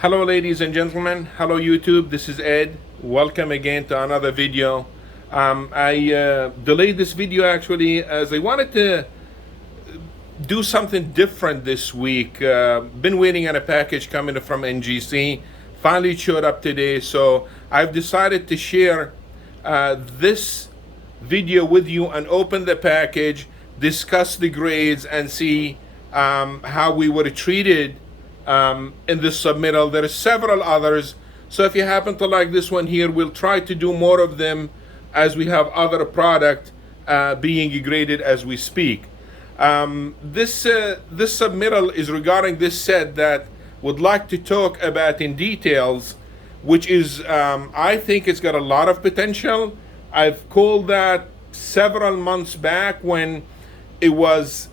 Hello ladies and gentlemen, hello YouTube, this is Ed. Welcome again to another video. I delayed this video actually as I wanted to do something different this week. Been waiting on a package coming from NGC. Finally it showed up today, so I've decided to share this video with you and open the package, discuss the grades, and see how we were treated in this submittal. There are several others, so if you happen to like this one here, we'll try to do more of them as we have other product being graded as we speak. This submittal is regarding this set that would like to talk about in details, which is I think it's got a lot of potential. I've called that several months back when it was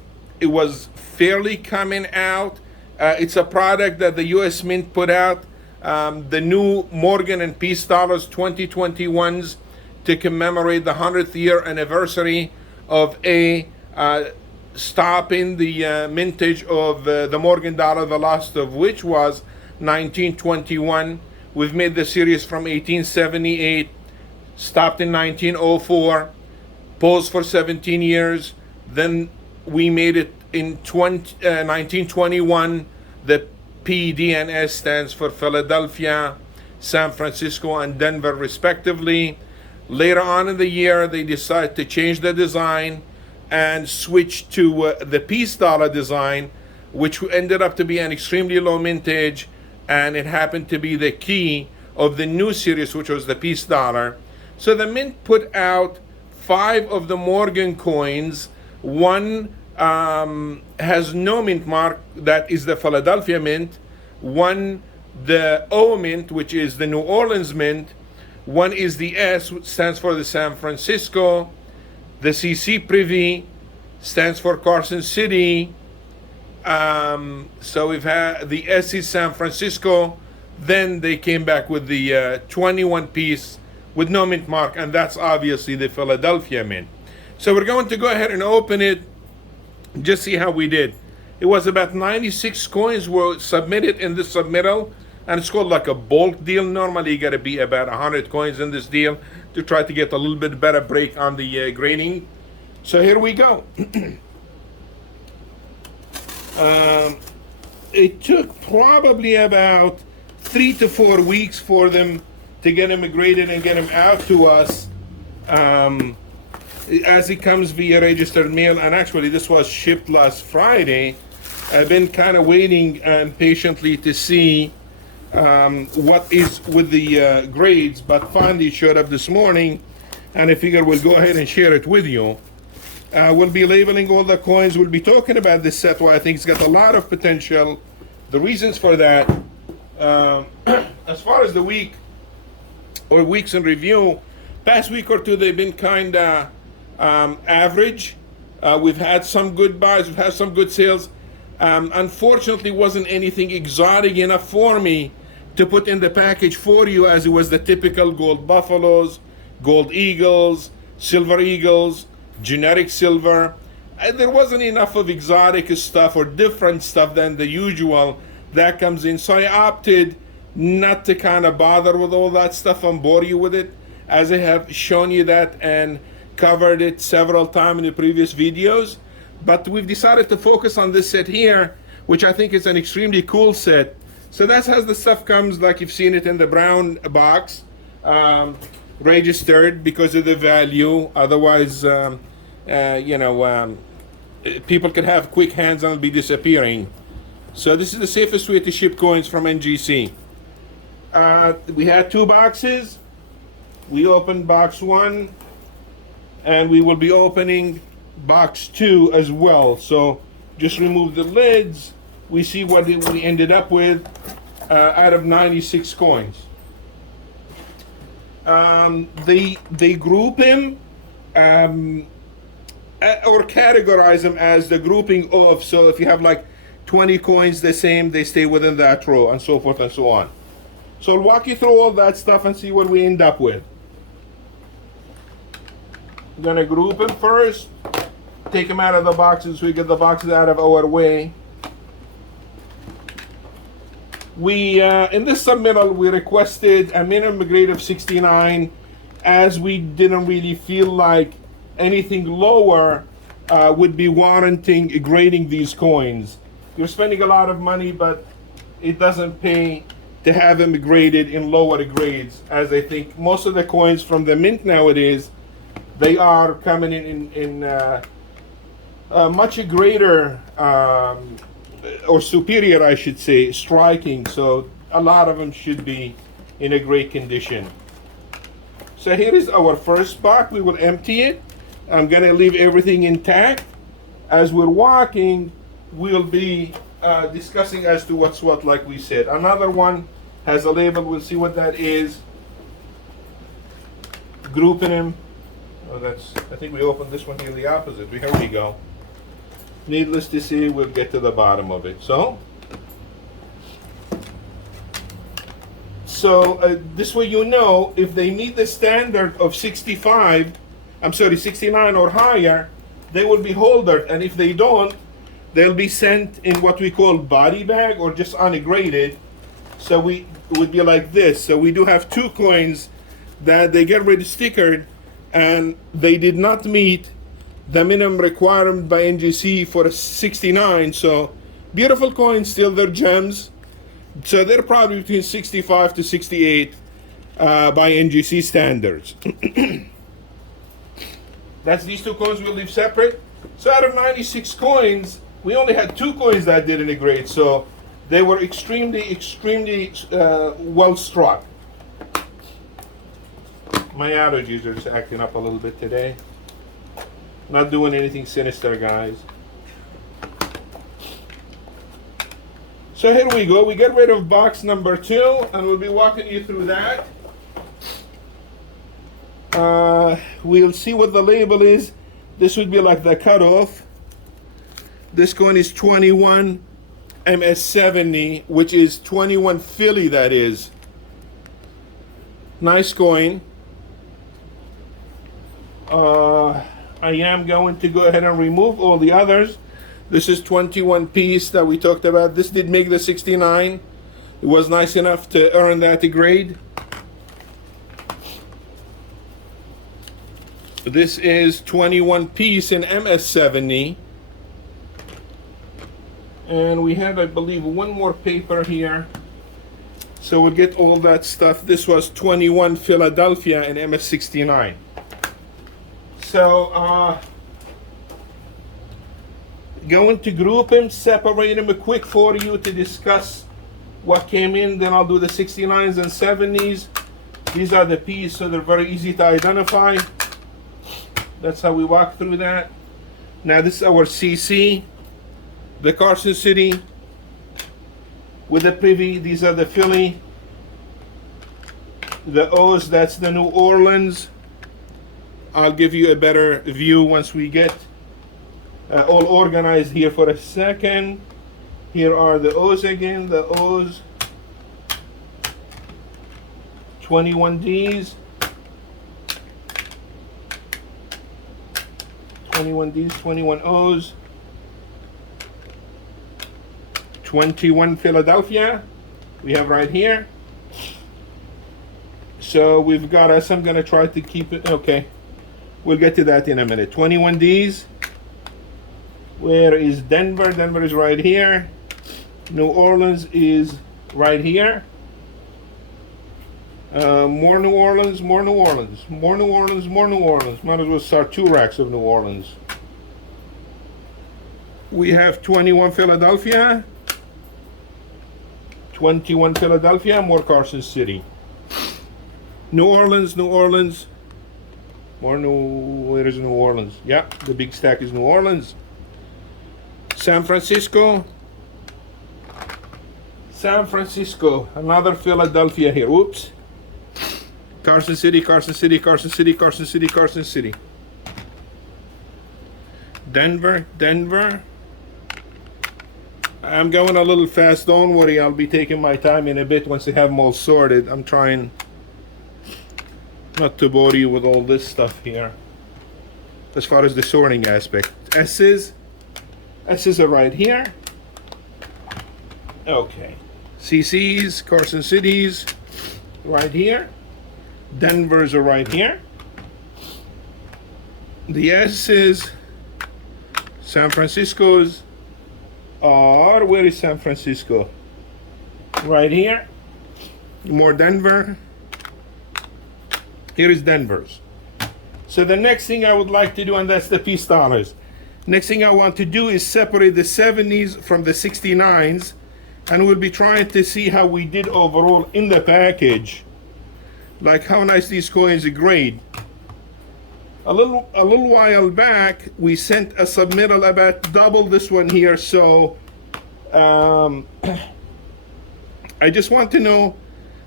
fairly coming out. It's a product that the U.S. Mint put out, the new Morgan and Peace dollars 2021s, to commemorate the 100th year anniversary of stopping the mintage of the Morgan dollar, the last of which was 1921. We've made the series from 1878, stopped in 1904, paused for 17 years, then we made it in 1921. The PDNS stands for Philadelphia, San Francisco, and Denver, respectively. Later on in the year, they decided to change the design and switch to the Peace dollar design, which ended up to be an extremely low mintage, and it happened to be the key of the new series, which was the Peace dollar. So the Mint put out 5 of the Morgan coins. One has no mint mark, that is the Philadelphia Mint. One, the O Mint, which is the New Orleans Mint. One is the S, which stands for the San Francisco. The CC Privy stands for Carson City. So we've had the S is San Francisco. Then they came back with the 21 piece with no mint mark, and that's obviously the Philadelphia Mint. So we're going to go ahead and open it, just see how we did. It was about 96 coins were submitted in this submittal, and it's called like a bulk deal. Normally you got to be about 100 coins in this deal to try to get a little bit better break on the grading. So here we go. It took probably about 3 to 4 weeks for them to get them graded and get them out to us. As it comes via registered mail, and actually this was shipped last Friday. I've been kind of waiting patiently to see what is with the grades, but finally it showed up this morning, and I figure we'll go ahead and share it with you. We'll be labeling all the coins. We'll be talking about this set, why I think it's got a lot of potential, the reasons for that. As far as the week or weeks in review, past week or two they've been kind of average. We've had some good buys, we've had some good sales. Unfortunately, wasn't anything exotic enough for me to put in the package for you, as it was the typical gold buffaloes, gold eagles, silver eagles, generic silver. There wasn't enough of exotic stuff or different stuff than the usual that comes in. So I opted not to kind of bother with all that stuff and bore you with it, as I have shown you that and covered it several times in the previous videos. But we've decided to focus on this set here, which I think is an extremely cool set. So that's how the stuff comes, like you've seen it in the brown box, registered because of the value. Otherwise, people could have quick hands and be disappearing. So this is the safest way to ship coins from NGC. We had 2 boxes. We opened box 1, and we will be opening box 2 as well. So just remove the lids. We see what we ended up with out of 96 coins. They group them or categorize them as the grouping of. So if you have like 20 coins the same, they stay within that row, and so forth and so on. So I'll walk you through all that stuff and see what we end up with. I'm gonna group them first, take them out of the boxes so we get the boxes out of our way. We in this submittal we requested a minimum grade of 69, as we didn't really feel like anything lower would be warranting grading these coins. You're spending a lot of money, but it doesn't pay to have them graded in lower grades, as I think most of the coins from the mint nowadays, they are coming in much greater or superior, I should say, striking. So a lot of them should be in a great condition. So here is our first box. We will empty it. I'm gonna leave everything intact. As we're walking, we'll be discussing as to what's what, like we said. Another one has a label. We'll see what that is. Grouping them. Oh, I think we opened this one here the opposite. Here we go. Needless to say, we'll get to the bottom of it. So this way you know if they meet the standard of 69 or higher, they will be holdered, and if they don't, they'll be sent in what we call body bag or just ungraded. So it would be like this. So we do have two coins that they get already stickered, and they did not meet the minimum requirement by NGC for a 69. So beautiful coins, still they're gems. So they're probably between 65 to 68 by NGC standards. That's these two coins we'll leave separate. So out of 96 coins, we only had 2 coins that didn't grade. So they were extremely well struck. My allergies are just acting up a little bit today. Not doing anything sinister, guys. So here we go. We get rid of box number 2, and we'll be walking you through that. We'll see what the label is. This would be like the cutoff. This coin is 21 MS70, which is 21 Philly, that is. Nice coin. I am going to go ahead and remove all the others. This is 21 piece that we talked about. This did make the 69. It was nice enough to earn that grade. This is 21 piece in MS70. And we have, I believe, one more paper here. So we'll get all that stuff. This was 21 Philadelphia in MS69. So, going to group them, separate them quick for you to discuss what came in. Then I'll do the 69s and 70s. These are the P's, so they're very easy to identify. That's how we walk through that. Now this is our CC, the Carson City with the Privy. These are the Philly. The O's, that's the New Orleans. I'll give you a better view once we get all organized here for a second. Here are the O's again, the O's. 21 D's. 21 D's, 21 O's. 21 Philadelphia, we have right here. So we've got us, I'm gonna try to keep it, okay. We'll get to that in a minute. 21 D's. Where is Denver? Denver is right here. New Orleans is right here. More New Orleans, more New Orleans, more New Orleans, more New Orleans. Might as well start 2 racks of New Orleans. We have 21 Philadelphia. 21 Philadelphia, more Carson City. New Orleans, New Orleans. Where is New Orleans? Yeah, the big stack is New Orleans. San Francisco. San Francisco, another Philadelphia here. Oops. Carson City, Carson City, Carson City, Carson City, Carson City. Denver, Denver. I'm going a little fast, don't worry, I'll be taking my time in a bit once I have them all sorted. I'm trying not to bore you with all this stuff here. As far as the sorting aspect. S's are right here. Okay. CC's, Carson City's, right here. Denver's are right here. The S's, San Francisco's are, where is San Francisco? Right here. More Denver. Here is Denver's. So the next thing I would like to do, and that's the peace dollars. Next thing I want to do is separate the 70s from the 69s, and we'll be trying to see how we did overall in the package. Like how nice these coins grade. A little while back, we sent a submittal about double this one here, so I just want to know,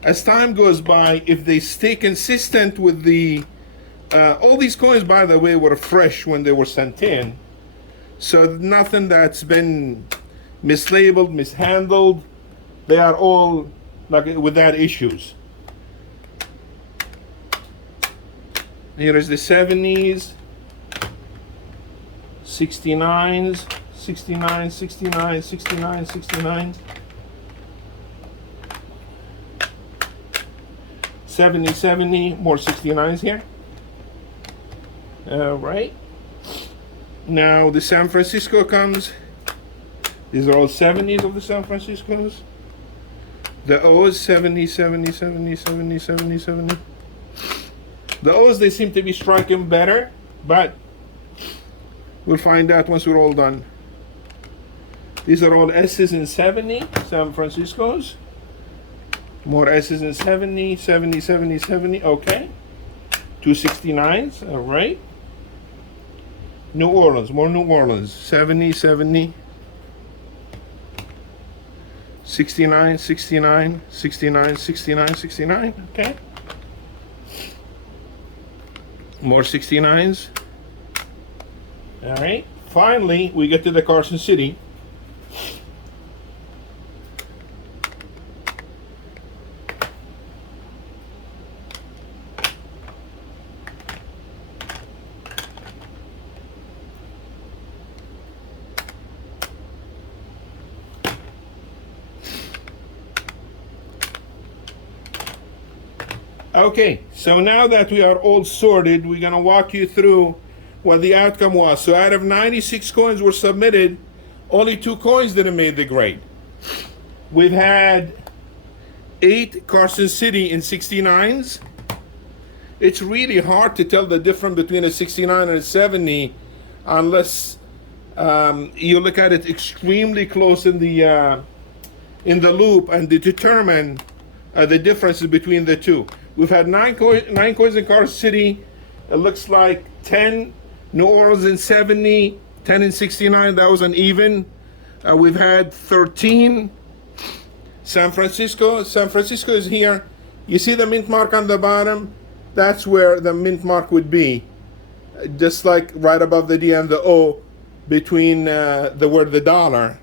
as time goes by, if they stay consistent with the, all these coins, by the way, were fresh when they were sent in. So nothing that's been mislabeled, mishandled. They are all like without issues. Here is the 70s, 69s, 69, 69, 69, 69. 70, 70, more 69s here. All right. Now the San Francisco comes. These are all 70s of the San Franciscos. The O's, 70, 70, 70, 70, 70, 70. The O's, they seem to be striking better, but we'll find out once we're all done. These are all S's in 70, San Francisco's. More S's in 70, 70, 70, 70, okay. 269s, all right. New Orleans, more New Orleans, 70, 70. 69, 69, 69, 69, 69, okay. More 69s. All right. Finally, we get to the Carson City. Okay, so now that we are all sorted, we're gonna walk you through what the outcome was. So out of 96 coins were submitted, only 2 coins didn't make the grade. We've had 8 Carson City in 69s. It's really hard to tell the difference between a 69 and a 70 unless you look at it extremely close in the loop and to determine the differences between the two. We've had 9 coins in Carson City. It looks like 10 New Orleans in 70, 10 in 69. That was uneven. We've had 13 San Francisco. San Francisco is here. You see the mint mark on the bottom? That's where the mint mark would be. Just like right above the D and the O between the word the dollar.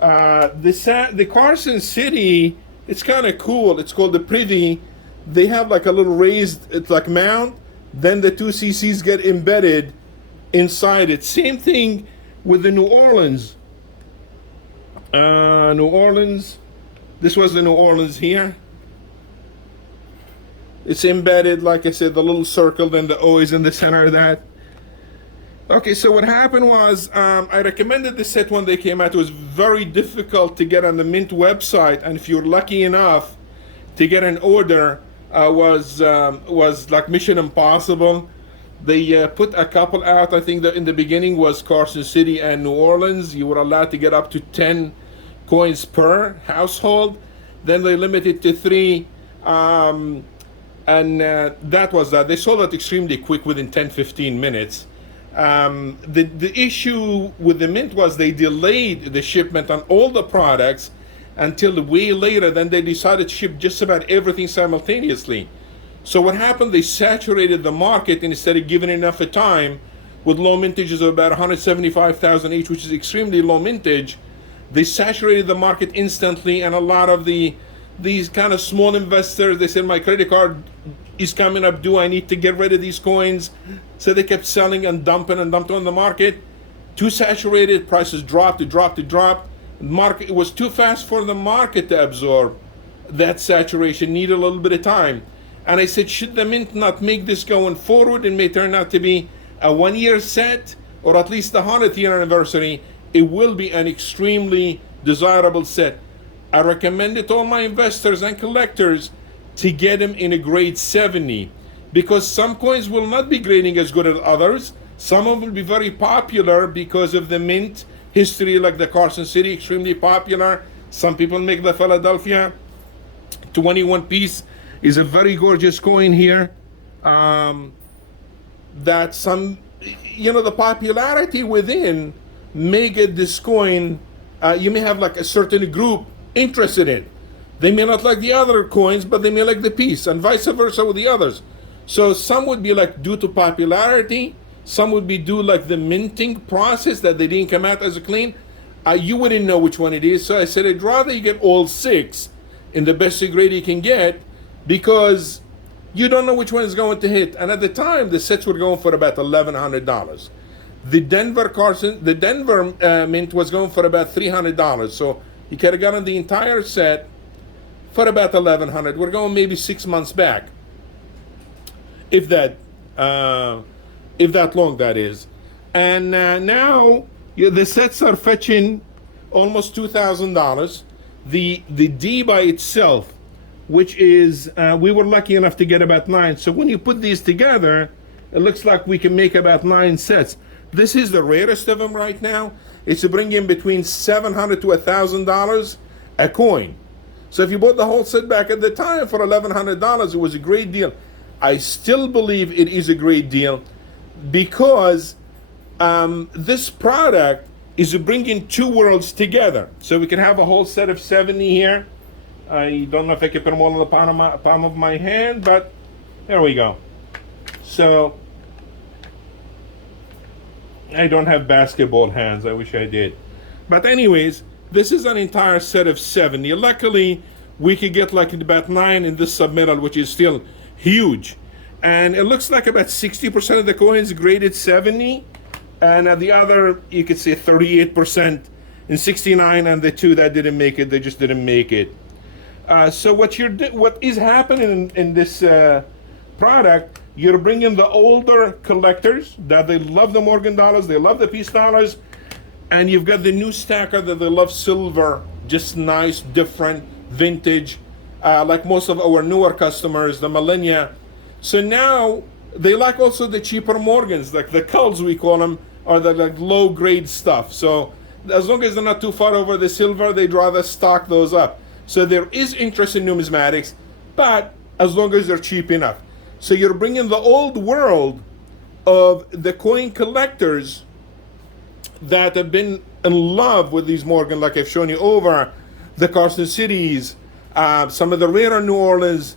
The Carson City, it's kind of cool. It's called the Privy. They have like a little raised, it's like mount, then the 2 CCs get embedded inside it. Same thing with the New Orleans. New Orleans, this was the New Orleans here. It's embedded, like I said, the little circle, then the O is in the center of that. Okay, so what happened was, I recommended this set when they came out. It was very difficult to get on the Mint website, and if you're lucky enough to get an order, was like mission impossible. They put a couple out. I think that in the beginning was Carson City and New Orleans. You were allowed to get up to 10 coins per household. Then they limited to 3, and that was that. They sold it extremely quick, within 10-15 minutes. The issue with the Mint was they delayed the shipment on all the products until way later. Then they decided to ship just about everything simultaneously. So what happened, they saturated the market instead of giving enough a time with low mintages of about 175,000 each, which is extremely low mintage. They saturated the market instantly, and a lot of these kind of small investors, they said, my credit card is coming up due, I need to get rid of these coins. So they kept selling and dumping on the market. Too saturated, prices dropped. Market, it was too fast for the market to absorb that saturation, needed a little bit of time. And I said, should the mint not make this going forward? It may turn out to be a 1-year set, or at least the 100th year anniversary. It will be an extremely desirable set. I recommend it to all my investors and collectors to get them in a grade 70, because some coins will not be grading as good as others. Some of them will be very popular because of the mint history, like the Carson City, extremely popular. Some people make the Philadelphia 21 piece is a very gorgeous coin here. That some, the popularity within may get this coin. You may have like a certain group interested in. They may not like the other coins, but they may like the piece, and vice versa with the others. So some would be like due to popularity. Some would be due like the minting process, that they didn't come out as a clean. You wouldn't know which one it is. So I said, I'd rather you get all 6 in the best grade you can get, because you don't know which one is going to hit. And at the time, the sets were going for about $1,100. The Denver mint was going for about $300. So you could have gotten the entire set for about $1,100. We're going maybe 6 months back, if that long, that is. And now the sets are fetching almost $2,000. The D by itself, which is, we were lucky enough to get about 9. So when you put these together, it looks like we can make about 9 sets. This is the rarest of them right now. It's to bring in between $700 to $1,000 a coin. So if you bought the whole set back at the time for $1,100, it was a great deal. I still believe it is a great deal, because this product is bringing 2 worlds together. So we can have a whole set of 70 here. I don't know if I can put them all in the palm of my hand, but there we go. So I don't have basketball hands. I wish I did. But anyways, this is an entire set of 70. Luckily, we could get like about 9 in this submetal, which is still huge. And it looks like about 60% of the coins graded 70. And the other, you could say 38% in 69, and the 2 that didn't make it, they just didn't make it. So what is happening in this product, you're bringing the older collectors that they love the Morgan dollars, they love the peace dollars, and you've got the new stacker that they love silver, just nice, different, vintage, like most of our newer customers, the millennia. So now they like also the cheaper Morgans, like the cults we call them, or the like low grade stuff. So as long as they're not too far over the silver, they'd rather stock those up. So there is interest in numismatics, but as long as they're cheap enough. So you're bringing the old world of the coin collectors that have been in love with these Morgan, like I've shown you over, the Carson Cities, some of the rarer New Orleans,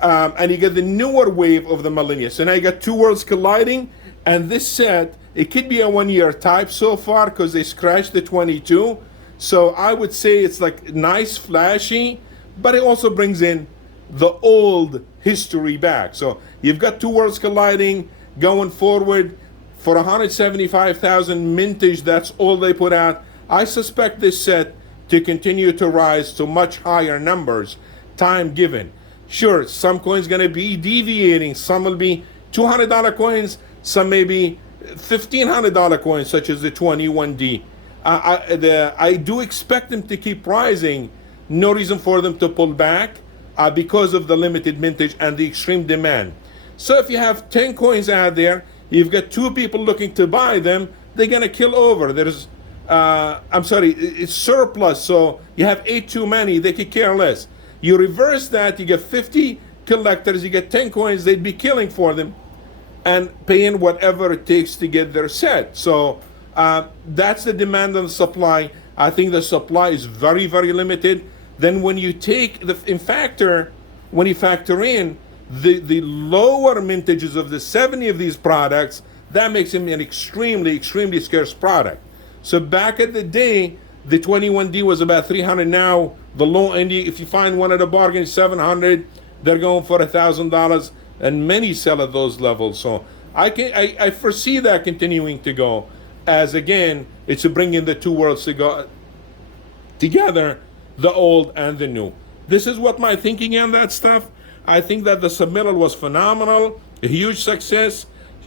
and you get the newer wave of the millennia. So now you got 2 worlds colliding, and this set, it could be a 1-year type so far because they scratched the 22. So I would say it's like nice, flashy, but it also brings in the old history back. So you've got 2 worlds colliding going forward for 175,000 mintage. That's all they put out. I suspect this set to continue to rise to much higher numbers, time given. Sure, some coins going to be deviating. Some will be $200 coins. Some may be $1,500 coins, such as the 21D. I do expect them to keep rising. No reason for them to pull back because of the limited mintage and the extreme demand. So if you have 10 coins out there, you've got 2 people looking to buy them, they're going to kill over. There's, it's surplus, so you have 8 too many, they could care less. You reverse that, you get 50 collectors, you get 10 coins, they'd be killing for them and paying whatever it takes to get their set. So that's the demand and the supply. I think the supply is very, very limited. Then when you take when you factor in the lower mintages of the 70 of these products, that makes them an extremely, extremely scarce product. So back at the day, the 21D was about $300. Now the low end, if you find one at a bargain, $700. They're going for $1,000, and many sell at those levels. So I foresee that continuing to go, as again, it's to bring in the 2 worlds to go. together, the old and the new. This is what my thinking on that stuff. I think that the submittal was phenomenal, a huge success.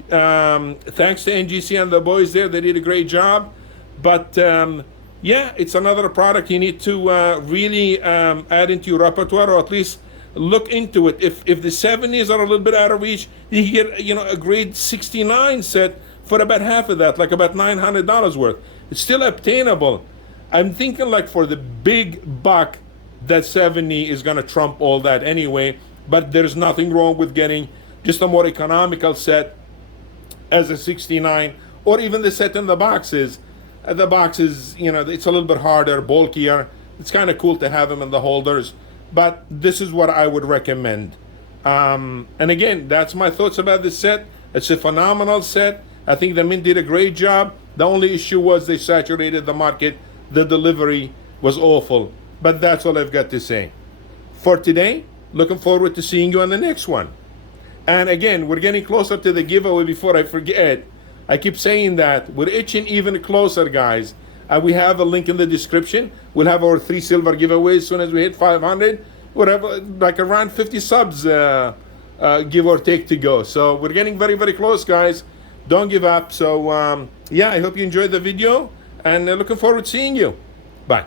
Thanks to NGC and the boys there, they did a great job. But yeah, it's another product you need to really add into your repertoire, or at least look into it. If the 70s are a little bit out of reach, you can get, you know, a grade 69 set for about half of that, like about $900 worth. It's still obtainable. I'm thinking like for the big buck, that 70 is going to trump all that anyway. But there's nothing wrong with getting just a more economical set as a 69, or even the set in the boxes. The boxes, you know, it's a little bit harder, bulkier. It's kind of cool to have them in the holders, but this is what I would recommend. And again, that's my thoughts about this set. It's a phenomenal set. I think the Mint did a great job. The only issue was they saturated the market. The delivery was awful. But that's all I've got to say. For today, looking forward to seeing you on the next one. And again, we're getting closer to the giveaway before I forget. I keep saying that. We're itching even closer, guys. We have a link in the description. We'll have our 3 silver giveaways as soon as we hit 500. We'll have like around 50 subs, give or take, to go. So we're getting very, very close, guys. Don't give up. So yeah, I hope you enjoyed the video, and looking forward to seeing you. Bye.